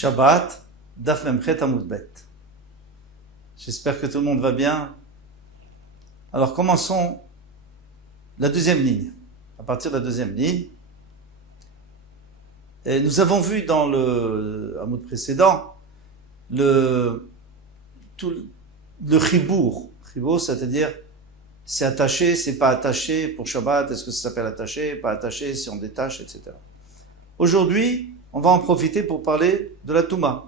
Shabbat, Daf Memchet Amud Bet. J'espère que tout le monde va bien. Alors commençons la deuxième ligne. À partir de la deuxième ligne, et nous avons vu dans le Amud précédent le chibour. Chibour, c'est-à-dire c'est attaché, c'est pas attaché pour Shabbat. Est-ce que ça s'appelle attaché, pas attaché, si on détache, etc. Aujourd'hui, on va en profiter pour parler de la Touma.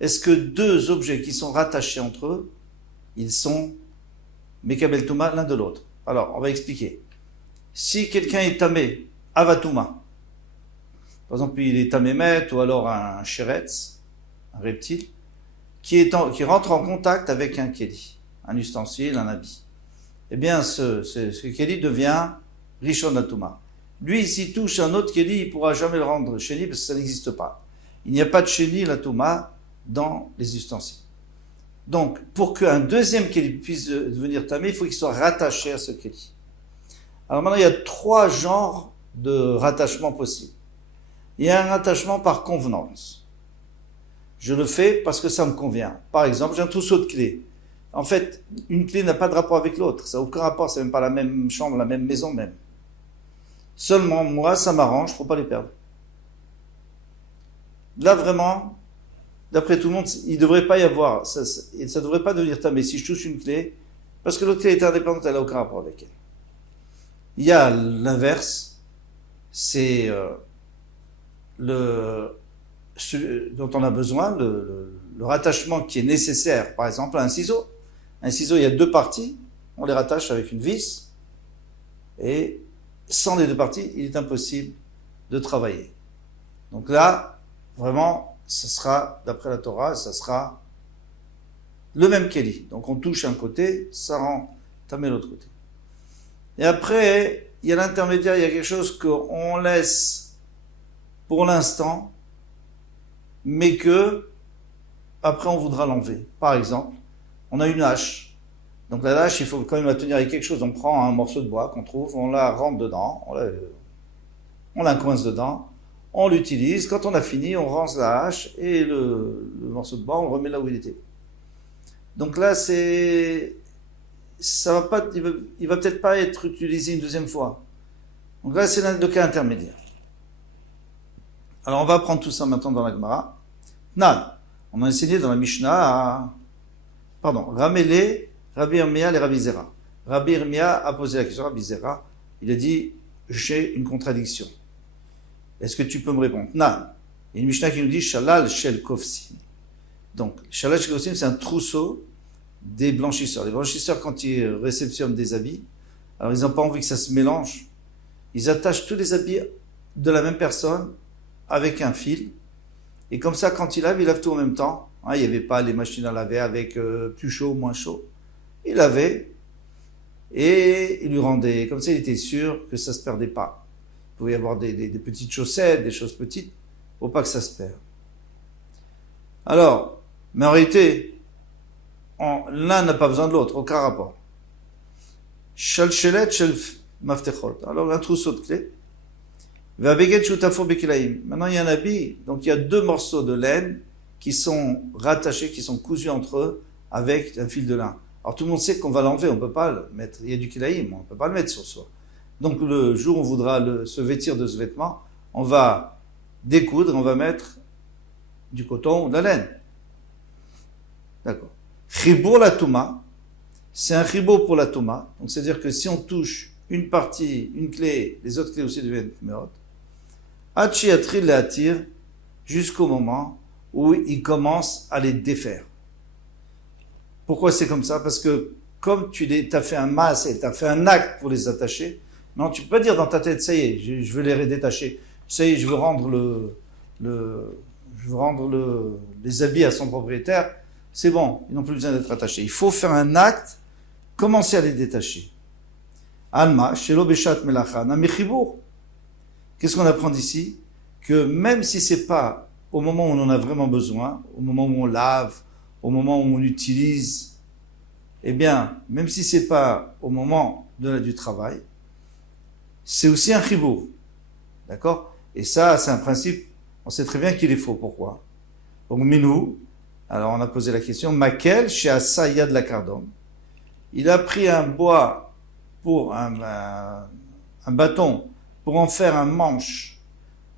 Est-ce que deux objets qui sont rattachés entre eux, ils sont Mekabel Touma l'un de l'autre? Alors, on va expliquer. Si quelqu'un est tamé, Avatouma, par exemple, il est tamémet ou alors un sheretz, un reptile, qui rentre en contact avec un keli, un ustensile, un habit. Eh bien, ce keli devient Rishon Atouma. Lui, s'il touche un autre keli, il ne pourra jamais le rendre sheni parce que ça n'existe pas. Il n'y a pas de sheni, la touma, dans les ustensiles. Donc, pour qu'un deuxième keli puisse devenir tamé, il faut qu'il soit rattaché à ce keli. Alors maintenant, il y a trois genres de rattachement possibles. Il y a un rattachement par convenance. Je le fais parce que ça me convient. Par exemple, j'ai un trousseau de clés. En fait, une clé n'a pas de rapport avec l'autre. Ça n'a aucun rapport, c'est même pas la même chambre, la même maison même. Seulement, moi, ça m'arrange, il ne faut pas les perdre. Là, vraiment, d'après tout le monde, il ne devrait pas y avoir, ça ne devrait pas devenir tamé si je touche une clé, parce que l'autre clé est indépendante, elle n'a aucun rapport avec elle. Il y a l'inverse, c'est ce dont on a besoin, le rattachement qui est nécessaire, par exemple, à un ciseau. Un ciseau, il y a deux parties, on les rattache avec une vis, et sans les deux parties, il est impossible de travailler. Donc là, vraiment, ce sera, d'après la Torah, ça sera le même keli. Donc on touche un côté, ça rend tamé l'autre côté. Et après, il y a l'intermédiaire, il y a quelque chose qu'on laisse pour l'instant, mais que après on voudra l'enlever. Par exemple, on a une hache. Donc la hache, il faut quand même la tenir avec quelque chose. On prend un morceau de bois qu'on trouve, on la rentre dedans, on la coince dedans, on l'utilise. Quand on a fini, on range la hache et le morceau de bois, on le remet là où il était. Donc là, il va peut-être pas être utilisé une deuxième fois. Donc là, c'est le cas intermédiaire. Alors on va prendre tout ça maintenant dans la Gemara. Nan, on a enseigné dans la Mishnah Ramélé, Rabbi Irmia et Rabbi Zera. Rabbi Irmia a posé la question à Rabbi Zera. Il a dit, j'ai une contradiction. Est-ce que tu peux me répondre? Nan. Il y a une Mishnah qui nous dit, Shalal Shel Kofsim. Donc, Shalal Shel Kofsim, c'est un trousseau des blanchisseurs. Les blanchisseurs, quand ils réceptionnent des habits, alors ils n'ont pas envie que ça se mélange. Ils attachent tous les habits de la même personne avec un fil. Et comme ça, quand ils lavent tout en même temps. Il n'y avait pas les machines à laver avec plus chaud, moins chaud. Il lavait et il lui rendait. Comme ça, il était sûr que ça ne se perdait pas. Il pouvait y avoir des petites chaussettes, des choses petites. Il ne faut pas que ça se perde. Alors, mais en réalité, l'un n'a pas besoin de l'autre, aucun rapport. Shalchelet, shel maftechot. Alors, un trousseau de clés. Maintenant, il y a un habit, donc il y a deux morceaux de laine qui sont rattachés, qui sont cousus entre eux avec un fil de lin. Alors tout le monde sait qu'on va l'enlever, on ne peut pas le mettre, il y a du kilaïm, on ne peut pas le mettre sur soi. Donc le jour où on voudra se vêtir de ce vêtement, on va découdre, on va mettre du coton ou de la laine. D'accord. Chibour la touma, c'est un chibour pour la touma, donc c'est-à-dire que si on touche une partie, une clé, les autres clés aussi deviennent meurot. Hachi atril le attire jusqu'au moment où il commence à les défaire. Pourquoi c'est comme ça? Parce que comme tu as fait un mas et tu as fait un acte pour les attacher, non, tu ne peux pas dire dans ta tête, ça y est, je veux les détacher, ça y est, je veux rendre les habits à son propriétaire, c'est bon, ils n'ont plus besoin d'être attachés. Il faut faire un acte, commencer à les détacher. Alma, shelo beshat melachan, amichibour. Qu'est-ce qu'on apprend d'ici? Que même si c'est pas au moment où on en a vraiment besoin, au moment où on lave, au moment où on utilise, eh bien, même si c'est pas au moment du travail, c'est aussi un chibour. D'accord? Et ça, c'est un principe, on sait très bien qu'il est faux. Pourquoi? Donc, minou, alors on a posé la question, Makel, chez Asaya de la Cardone, il a pris un bois pour un bâton pour en faire un manche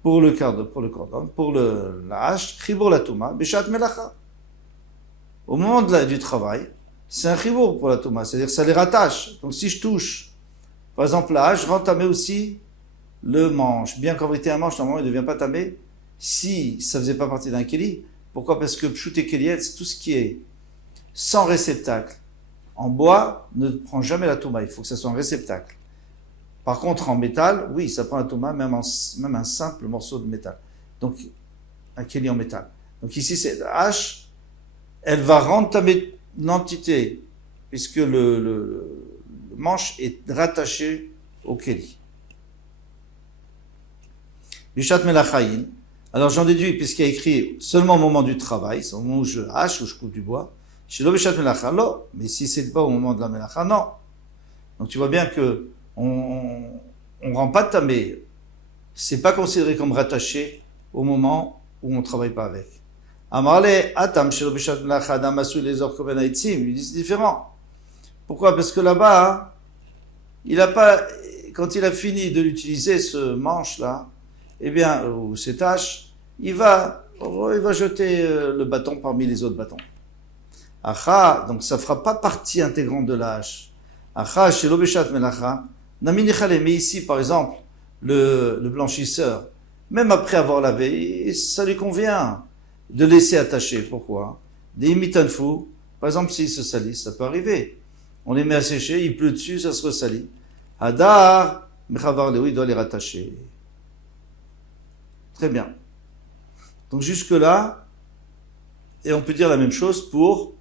pour le cordon, pour la hache, chibour la touma, bishat melacha. Au moment du travail, c'est un chibour pour la touma, c'est-à-dire que ça les rattache. Donc si je touche, par exemple la hache, je rends tamé aussi le manche. Bien qu'en vérité un manche, normalement il ne devient pas tamé si ça ne faisait pas partie d'un keli. Pourquoi? Parce que pshut et keliet, c'est tout ce qui est sans réceptacle. En bois, ne prend jamais la touma, il faut que ça soit un réceptacle. Par contre, en métal, oui, ça prend la touma, même un simple morceau de métal. Donc, un keli en métal. Donc ici, cette hache, elle va rendre tamé l'entité, puisque le manche est rattaché au keli. Bishat melachayin. Alors j'en déduis, puisqu'il y a écrit seulement au moment du travail, c'est au moment où je hache, où je coupe du bois. Shelo bishat melacha, lo. Mais si c'est pas au moment de la melacha, non. Donc tu vois bien que on rend pas tamé. C'est pas considéré comme rattaché au moment où on travaille pas avec. Amarle atam shelo bishat melacha adam asu les orkoben haitzim. Il dit c'est différent. Pourquoi? Parce que là-bas, il a pas, quand il a fini de l'utiliser ce manche là, eh bien, ou cette hache, il va jeter le bâton parmi les autres bâtons. Acha, donc ça ne fera pas partie intégrante de la hache. Acha, chez l'obéchat melacha, naminichale, mais ici, par exemple, le blanchisseur, même après avoir lavé, ça lui convient de laisser attacher. Pourquoi? Des imitanfou, par exemple, s'il se salit, ça peut arriver. On les met à sécher, il pleut dessus, ça se ressalit. Hadar, mechavar leou, il doit les rattacher. Très bien. Donc jusque-là, et on peut dire la même chose pour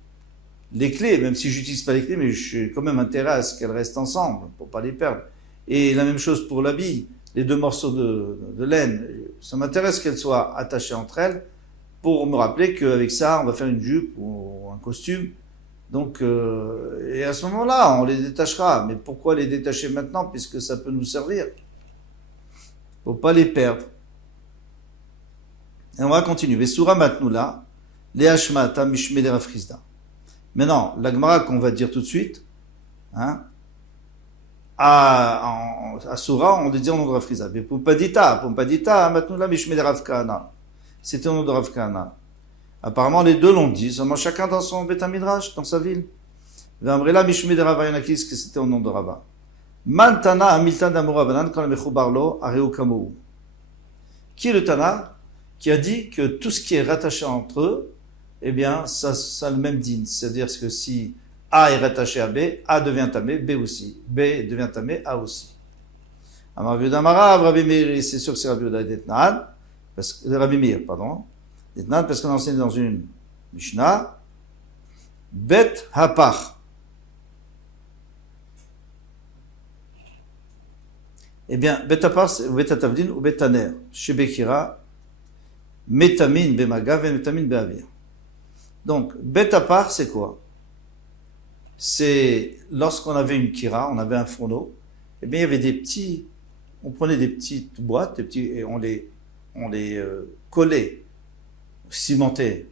les clés, même si j'utilise pas les clés, mais j'ai quand même intérêt à ce qu'elles restent ensemble, pour pas les perdre. Et la même chose pour l'habit, les deux morceaux de laine, ça m'intéresse qu'elles soient attachées entre elles, pour me rappeler qu'avec ça, on va faire une jupe ou un costume. Donc, et à ce moment-là, on les détachera. Mais pourquoi les détacher maintenant, puisque ça peut nous servir? Faut pas les perdre. Et on va continuer. Vesura matnoula, le hashmata mishmeder afrizda. Maintenant, la Gemara qu'on va dire tout de suite, hein, à Sura, on dit au nom de Rav Chizda. Mais Pompadita, matnoula mishmeder Rav Kahana. C'était au nom de Rav Kahana. Apparemment, les deux l'ont dit, seulement chacun dans son Beth Midrash, dans sa ville. V'amrela mishmeder Rav Yanakis, que c'était au nom de Rava. Mantana amiltan d'amura banan quand le mechubarlo areu kamou. Qui est le Tana? Qui a dit que tout ce qui est rattaché entre eux, eh bien, ça a le même din. C'est-à-dire que si A est rattaché à B, A devient tamé, B aussi. B devient tamé, A aussi. Amar Viudamara, Rabbi Meir, c'est sûr que c'est Rabbi Yehuda Detnan, Rabbi Meir, pardon. Detnan, parce qu'on enseigne dans une Mishnah, Bet Hapach. Eh bien, Bet Hapach, c'est Bet Hatavdin ou Bet Taner. Chez Bekira, Metamin bemagav et metamin beavir. Donc, bet à part, c'est quoi? C'est lorsqu'on avait une kira, on avait un fourneau, et bien il y avait des petits, on prenait des petites boîtes, et on les collait, cimentait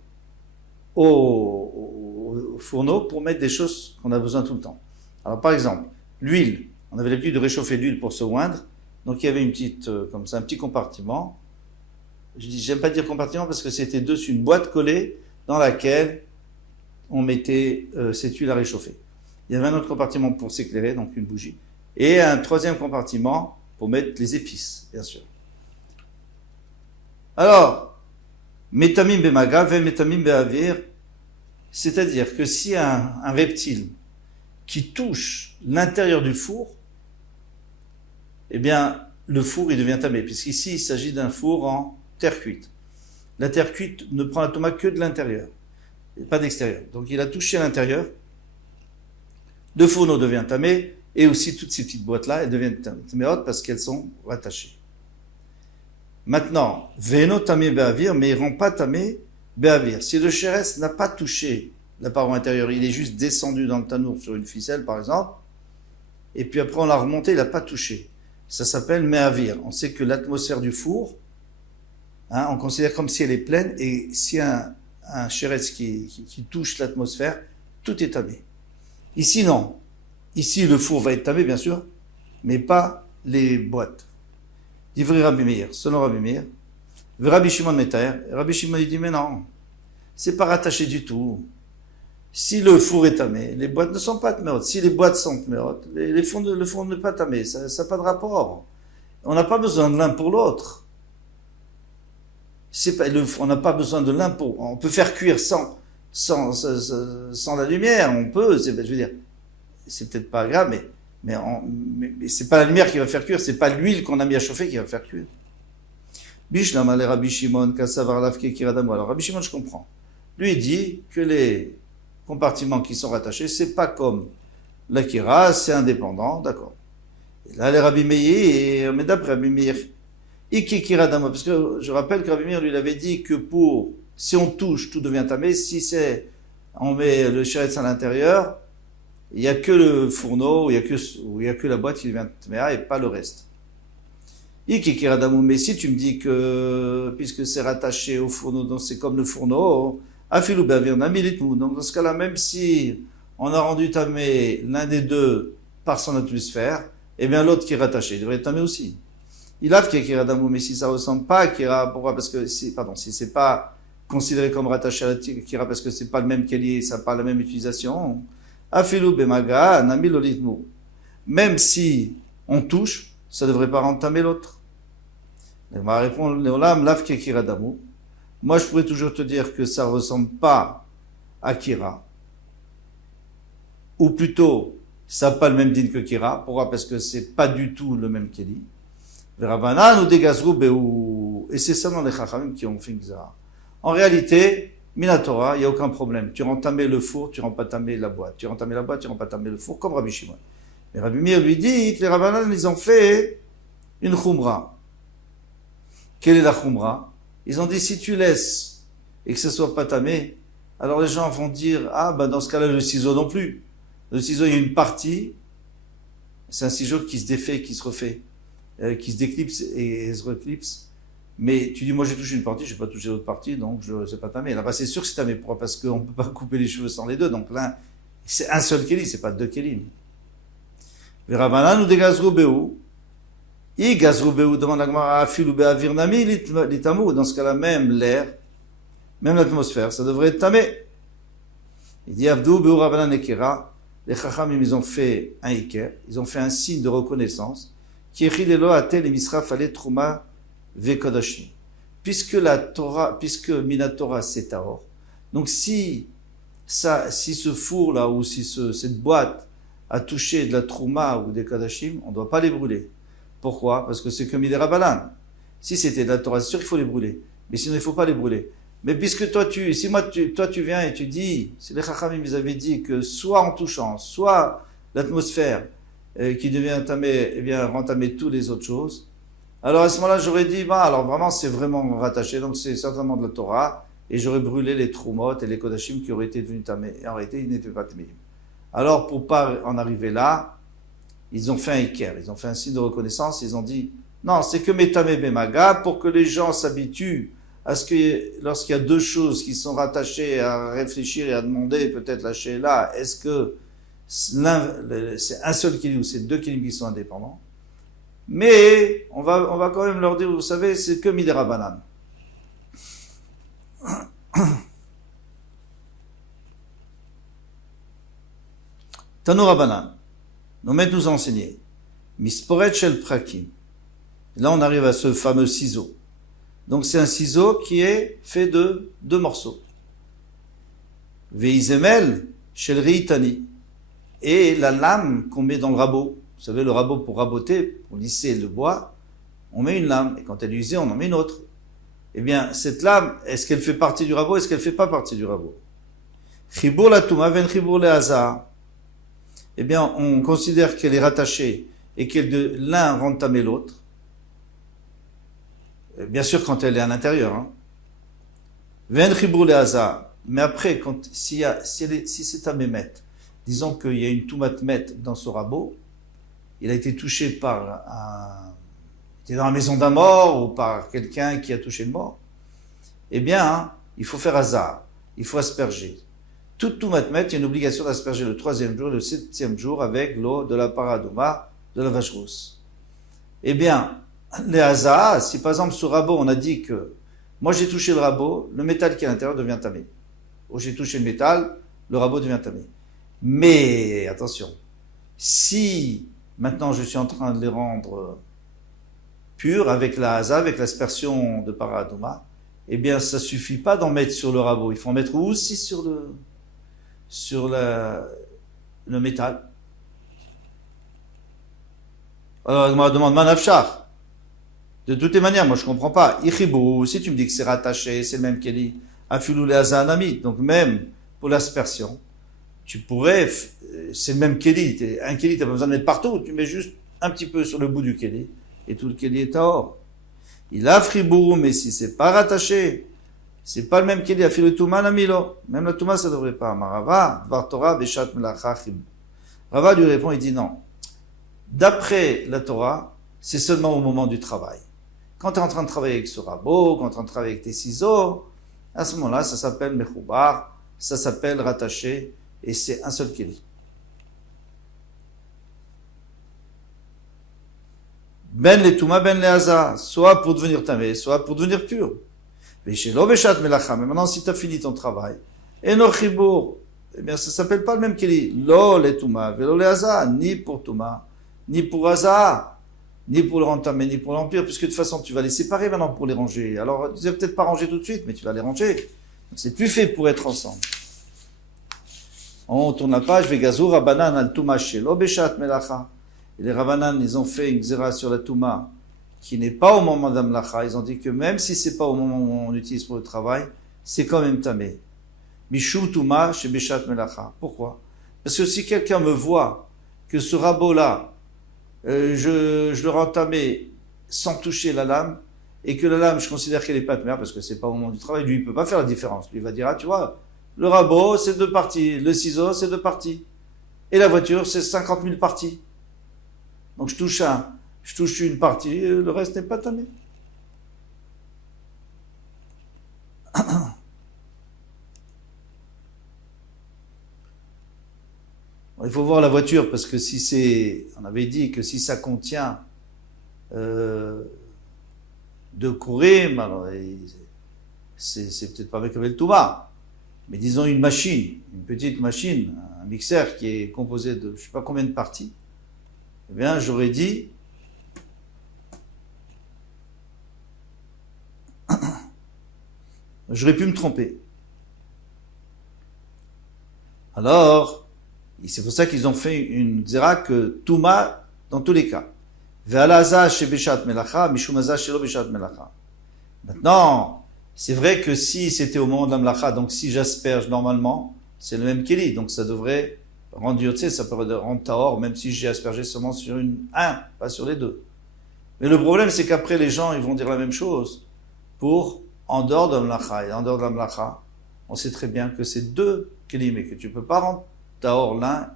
au fourneau pour mettre des choses qu'on a besoin tout le temps. Alors par exemple, l'huile, on avait l'habitude de réchauffer l'huile pour se oindre, donc il y avait une petite, comme ça, un petit compartiment. J'aime pas dire compartiment parce que c'était dessus une boîte collée dans laquelle on mettait cette huile à réchauffer. Il y avait un autre compartiment pour s'éclairer, donc une bougie, et un troisième compartiment pour mettre les épices, bien sûr. Alors, métamim bemagav et métamim beavir, c'est-à-dire que si un reptile qui touche l'intérieur du four, eh bien, le four il devient tamé, puisqu'ici il s'agit d'un four en terre cuite. La terre cuite ne prend la tomate que de l'intérieur, et pas d'extérieur. Donc il a touché à l'intérieur, le fourneau devient tamé, et aussi toutes ces petites boîtes-là, elles deviennent taméot parce qu'elles sont rattachées. Maintenant, Veno tamé beavir, mais il ne rend pas tamé beavir. Si le chérès n'a pas touché la paroi intérieure, il est juste descendu dans le tanour sur une ficelle par exemple, et puis après on l'a remonté, il n'a pas touché. Ça s'appelle meavir. On sait que l'atmosphère du four, hein, on considère comme si elle est pleine, et si un un chéretz qui touche l'atmosphère, tout est tamé. Ici, non. Ici, le four va être tamé, bien sûr, mais pas les boîtes. Divrei Rabbi Meir, selon Rabbi Meir, Rabbi Shimon Metaher, Rabbi Shimon il dit, mais non, c'est pas rattaché du tout. Si le four est tamé, les boîtes ne sont pas taméot. Si les boîtes sont taméot, le four n'est pas tamé, ça n'a pas de rapport. On n'a pas besoin de l'un pour l'autre. On n'a pas besoin de l'un pour... On peut faire cuire sans la lumière, on peut, je veux dire, c'est peut-être pas grave, mais c'est pas la lumière qui va faire cuire, c'est pas l'huile qu'on a mis à chauffer qui va faire cuire. Bishlam ale Rabbi Shimon, Kassavar Lavke Kiradamo. Alors Rabbi Shimon, je comprends. Lui, il dit que les compartiments qui sont rattachés, c'est pas comme l'Akira, c'est indépendant, d'accord. Et là, les Rabbi Meir, mais d'après Rabbi Meir, Iki Kiradamo, parce que je rappelle que Rabbi Meir, lui, il avait dit que si on touche, tout devient tamé, si on met le sheretz à l'intérieur, il n'y a que le fourneau, il y a que la boîte qui devient taméa et pas le reste. Mais si tu me dis que, puisque c'est rattaché au fourneau, donc c'est comme le fourneau, donc dans ce cas-là, même si on a rendu tamé l'un des deux par son atmosphère, eh bien l'autre qui est rattaché, il devrait être tamé aussi. Il a mais si ça ressemble pas à Kira, pourquoi? Parce que si c'est pas considéré comme rattaché à la Kira, parce que c'est pas le même keli, ça n'a pas la même utilisation. Afilou bemaga, nami lolitmu. Même si on touche, ça ne devrait pas entamer l'autre. On va répondre, Léolam, lav kekira damu. Moi, je pourrais toujours te dire que ça ne ressemble pas à Kira. Ou plutôt, ça n'a pas le même din que Kira. Pourquoi? Parce que c'est pas du tout le même keli. Verabanan ou degazrou beou. Et c'est seulement les chachamim qui ont fait Gzara. En réalité, Minatora, il n'y a aucun problème. Tu rends tamé le four, tu rends pas tamé la boîte. Tu rends tamé la boîte, tu rends pas tamé le four, comme Rabbi Shimon. Mais Rabbi Meir lui dit que les Rabbanan, ils ont fait une khumra. Quelle est la khumra? Ils ont dit, si tu laisses et que ce soit pas tamé, alors les gens vont dire, dans ce cas-là, le ciseau non plus. Le ciseau, il y a une partie, c'est un ciseau qui se défait, qui se refait, qui se déclipse et se reclipse. Mais tu dis, moi j'ai touché une partie, je n'ai pas touché l'autre partie, donc je sais pas tamé. Là-bas, c'est sûr que c'est tamé. Pourquoi? Parce qu'on ne peut pas couper les cheveux sans les deux. Donc là, c'est un seul kéli, c'est pas deux kélim. Verabanan ou des gazrou beou. I gazrou beou demande la Gemara afilou be'avirnami litamu. Dans ce cas-là, même l'air, même l'atmosphère, ça devrait être tamé. Il dit avdou beou rabanan ekera. Les chachamim, ils ont fait un iker, ils ont fait un signe de reconnaissance. Qui est chilelo atel et misra fallait trouma vekodashim. Puisque Minatora c'est Tahor. Donc si ce four là ou si cette boîte a touché de la trouma ou des kadashim, on ne doit pas les brûler. Pourquoi? Parce que c'est que Midera Balan. Si c'était de la Torah, c'est sûr qu'il faut les brûler. Mais sinon il ne faut pas les brûler. Mais puisque toi tu viens et tu dis, si les Chachamim ils avaient dit que soit en touchant, soit l'atmosphère qui devient tamé, eh bien rend tamé toutes les autres choses. Alors à ce moment-là, j'aurais dit, alors vraiment, c'est vraiment rattaché, donc c'est certainement de la Torah, et j'aurais brûlé les Trumot et les Kodashim qui auraient été devenus tamés. Et en réalité, ils n'étaient pas tamés. Alors, pour pas en arriver là, ils ont fait un iker, ils ont fait un signe de reconnaissance, ils ont dit, non, c'est que Metame Bemaga, pour que les gens s'habituent à ce que, lorsqu'il y a deux choses qui sont rattachées à réfléchir et à demander, peut-être la Sheila, est-ce que c'est un seul kilim ou c'est deux kilim qui sont indépendants? Mais on va quand même leur dire, vous savez, c'est que Midera Banan. Tanoura Banan. Nos maîtres nous ont enseigné. Misporet Shel Prakim. Là, on arrive à ce fameux ciseau. Donc, c'est un ciseau qui est fait de deux morceaux. Veizemel Shel Reitani. Et la lame qu'on met dans le rabot. Vous savez, le rabot pour raboter, pour lisser le bois, on met une lame. Et quand elle est usée, on en met une autre. Eh bien, cette lame, est-ce qu'elle fait partie du rabot? Est-ce qu'elle ne fait pas partie du rabot? Chibour la touma ven chibour le hazar. Eh bien, on considère qu'elle est rattachée et qu'elle l'un rend tamé l'autre. Bien sûr, quand elle est à l'intérieur. Ven chibour le hazar. Mais après, si c'est un mémet, disons qu'il y a une toumat met dans ce rabot, il a été touché il était dans la maison d'un mort ou par quelqu'un qui a touché le mort, eh bien, il faut faire hasard. il faut asperger. Toute Toumat Met, il y a une obligation d'asperger le 3e jour et le 7e jour avec l'eau de la paradouma, de la vache rousse. Eh bien, les hasards, si par exemple sur rabot, on a dit que moi j'ai touché le rabot, le métal qui est à l'intérieur devient tamé. Ou j'ai touché le métal, le rabot devient tamé. Mais, attention, si maintenant je suis en train de les rendre purs avec la hasa, avec l'aspersion de paradouma, eh bien ça suffit pas d'en mettre sur le rabot, il faut en mettre aussi sur le métal. Alors, on me demande, manafchar. De toutes les manières, moi je comprends pas. Ichibou, si tu me dis que c'est rattaché, c'est le même qu'Eli, afilou le hazanami, donc même pour l'aspersion, tu pourrais, c'est le même kéli. Un kéli, tu n'as pas besoin de mettre partout, tu mets juste un petit peu sur le bout du kéli, et tout le kéli est or. Il a fribou, mais si c'est pas rattaché, c'est pas le même kéli, afilou touma namilo. Même la touma, ça devrait pas. Marava, dvar Torah, beshat melacha chibou. Rava lui répond, il dit non. D'après la Torah, c'est seulement au moment du travail. Quand tu es en train de travailler avec ce rabot, quand tu es en train de travailler avec tes ciseaux, à ce moment-là, ça s'appelle mechoubar, ça s'appelle rattaché, et c'est un seul kéli. Ben les touma, ben les haza, soit pour devenir tamé, soit pour devenir pur. Mais chez l'obéchat melacha, mais maintenant si tu as fini ton travail, et no chibour, eh bien ça s'appelle pas le même kéli. Lo les touma, velo les haza, ni pour touma, ni pour haza, ni pour le rentamer, ni pour l'empire, puisque de toute façon tu vas les séparer maintenant pour les ranger. Alors tu vas peut-être pas ranger tout de suite, mais tu vas les ranger. C'est plus fait pour être ensemble. On tourne la page, Vegazour, Rabanan, al Touma, Shelo, Beshat, Melacha. Et les Rabanan, ils ont fait une zera sur la Touma, qui n'est pas au moment d'Amlacha. Ils ont dit que même si c'est pas au moment où on l'utilise pour le travail, c'est quand même tamé. Mishum Touma, chez Beshat, Melacha. Pourquoi? Parce que si quelqu'un me voit que ce rabot-là, je le rends tamé sans toucher la lame, et que la lame, je considère qu'elle est pas tamée, parce que c'est pas au moment du travail, lui, il peut pas faire la différence. Lui, il va dire, ah, tu vois, le rabot, c'est 2 parties. Le ciseau, c'est 2 parties. Et la voiture, c'est 50 000 parties. Donc je touche une partie, le reste n'est pas tamé. Il faut voir la voiture, parce que si c'est, on avait dit que si ça contient de courir, alors c'est peut-être pas avec le Touma. Mais disons une machine, une petite machine, un mixeur qui est composé de je sais pas combien de parties, eh bien j'aurais dit j'aurais pu me tromper. Alors, c'est pour ça qu'ils ont fait une zera que Touma dans tous les cas. Ve'alaza chez Beshat Melacha, Mishumaza chez lo Beshat Melacha. Maintenant, c'est vrai que si c'était au moment de l'amlacha, donc si j'asperge normalement, c'est le même kéli, donc ça devrait rendre yotse, ça peut rendre tahor, même si j'ai aspergé seulement sur un, pas sur les 2. Mais le problème, c'est qu'après les gens, ils vont dire la même chose pour en dehors de l'amlacha. Et en dehors de l'amlacha, on sait très bien que c'est 2 kéli, mais que tu peux pas rendre tahor l'un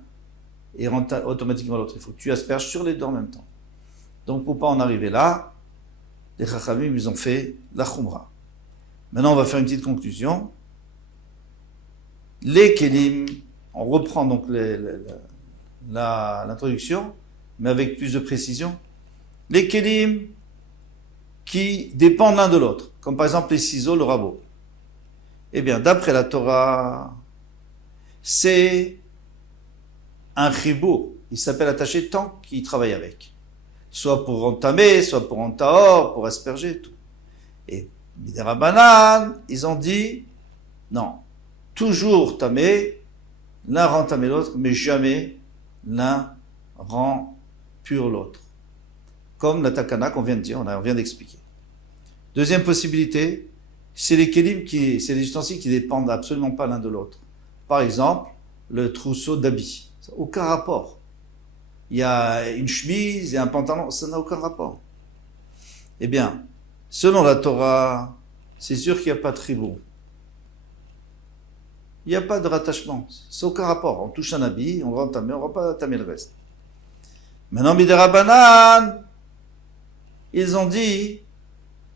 et rendre automatiquement l'autre. Il faut que tu asperges sur les 2 en même temps. Donc pour pas en arriver là, les chachamim, ils ont fait la chumra. Maintenant, on va faire une petite conclusion. Les kelim, on reprend donc l'introduction, mais avec plus de précision. Les kelim qui dépendent l'un de l'autre, comme par exemple les ciseaux, le rabot. Eh bien, d'après la Torah, c'est un chibou. Il s'appelle attaché tant qu'il travaille avec. Soit pour entamer, soit pour entaor, pour asperger, tout. Et les Rabbanan, ils ont dit, non, toujours tamé, l'un rend tamé l'autre, mais jamais l'un rend pur l'autre. Comme la takana qu'on vient de dire, on vient d'expliquer. Deuxième possibilité, c'est les kelim c'est les ustensiles qui dépendent absolument pas l'un de l'autre. Par exemple, le trousseau d'habits. Ça n'a aucun rapport. Il y a une chemise et un pantalon, ça n'a aucun rapport. Eh bien, selon la Torah, c'est sûr qu'il n'y a pas de tribou. Il n'y a pas de rattachement. C'est aucun rapport. On touche un habit, on va entamer, on ne va pas entamer le reste. Maintenant, Miderabanan, ils ont dit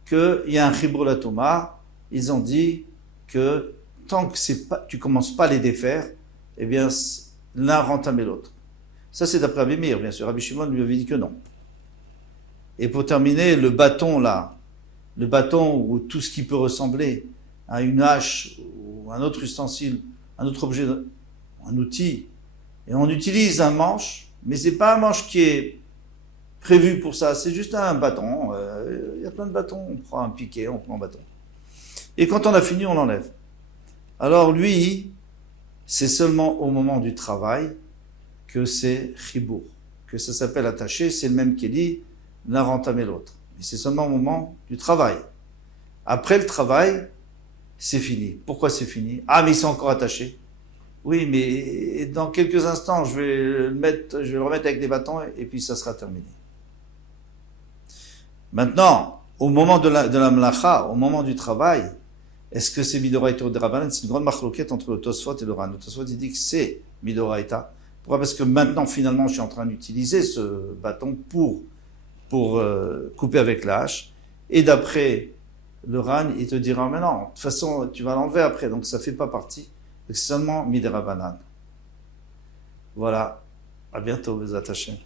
qu'il y a un chibou la Touma, ils ont dit que tant que tu commences pas à les défaire, eh bien, l'un rend à l'autre. Ça, c'est d'après Rabbi Meir, bien sûr. Rabbi Shimon lui avait dit que non. Et pour terminer, le bâton là, le bâton ou tout ce qui peut ressembler à une hache ou un autre ustensile, un autre objet, un outil, et on utilise un manche, mais c'est pas un manche qui est prévu pour ça, c'est juste un bâton. Il y a plein de bâtons, on prend un piquet, on prend un bâton. Et quand on a fini, on l'enlève. Alors lui, c'est seulement au moment du travail que c'est chibour, que ça s'appelle attaché, c'est le même qui dit l'un rentamer l'autre. Mais c'est seulement au moment du travail. Après le travail, c'est fini. Pourquoi c'est fini? Ah, mais ils sont encore attachés. Oui, mais dans quelques instants, je vais le remettre avec des bâtons et puis ça sera terminé. Maintenant, au moment de la mlacha, au moment du travail, est-ce que c'est midoraita ou derabanan? C'est une grande marloquette entre le Tosfot et le Ran. Le Tosfot, il dit que c'est midoraita. Pourquoi? Parce que maintenant, finalement, je suis en train d'utiliser ce bâton pour couper avec la hache. Et d'après le Ran, il te dira, mais non, de toute façon, tu vas l'enlever après, donc ça fait pas partie. C'est seulement midera banane. Voilà. À bientôt, les attachés.